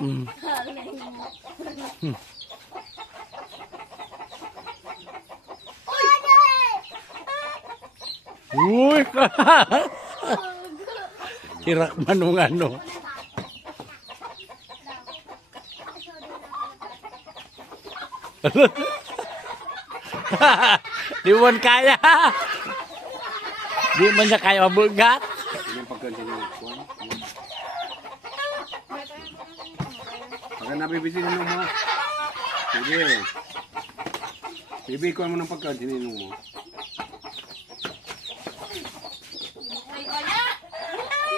Mm. Uy! Hirak manong ano. Di mo man kaya. Di man niya kaya mabugat. Yung pagkansin yung kuwan. Pagka nabibisin mo. Sige. Bibi, kuha mo ng pagkansin mo.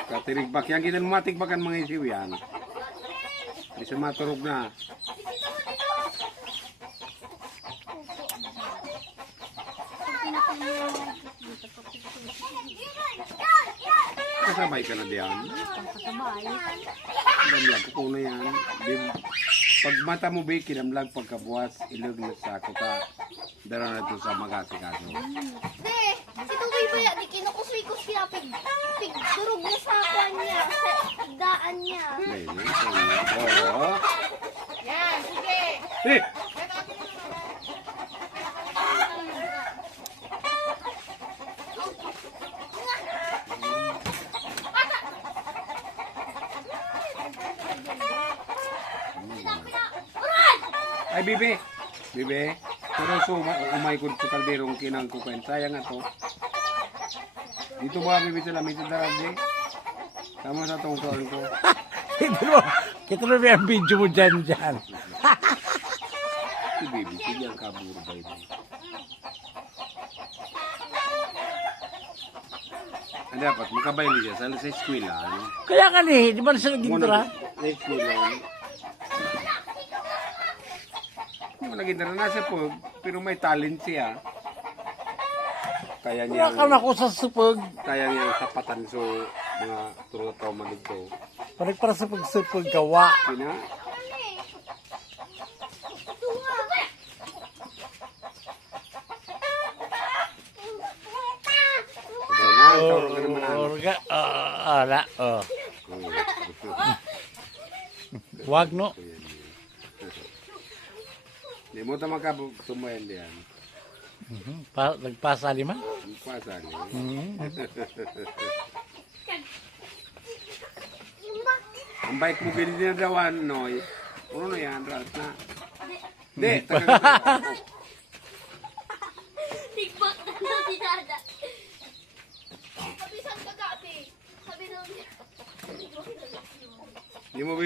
Katirigbak yan. Kita matikbakan mga isiw yan. Isa maturog na. Kasabay ka na diyan. Kinamlag ko na yan. Pag mata mo ba, kinamlag pagkabuwas, ilog na sa kuta. Dara na ito sa magasikaso. Hindi, si Tukoy ba yan? Di kinukusoy-kus siya. Durog na sa kanya. Sa daan niya. Oo. Yan, sige. Eh! Ay, Bibi. Bibi. Pero so, umay ko sa kalderong kinang kukwent. Sayang nga to. Dito ba, Bibi, sa lamit sa darabdi? Tama sa tungtuan ko. Kita mo yung video mo dyan. Si Bibi, sige ang kaburo ba ito? Ang dapat, makabayli siya sa eskwelahan. Kaya ka ni, di ba na siya nagintara? Sa eskwelahan. Nagintara na siya po, pero may talent siya. Kaya niya, Kaya ka na ko sa supag. kaya niya tapatan so mga turot trauma dito. Parang para sa pagsupag gawa. Kina? Sabi na, tawag ka naman ano. Orga, ala, oh. Wag no. Di mo ta makatumayan diyan. Nagpasa lima? Ang pasal. Ang bike mo ginidinawan, Noy. Ano na yan, Ralph na? Hindi, taga Tikbak na daw si Dada. Sabi saan ka gabi? Sabi daw niya. Di mo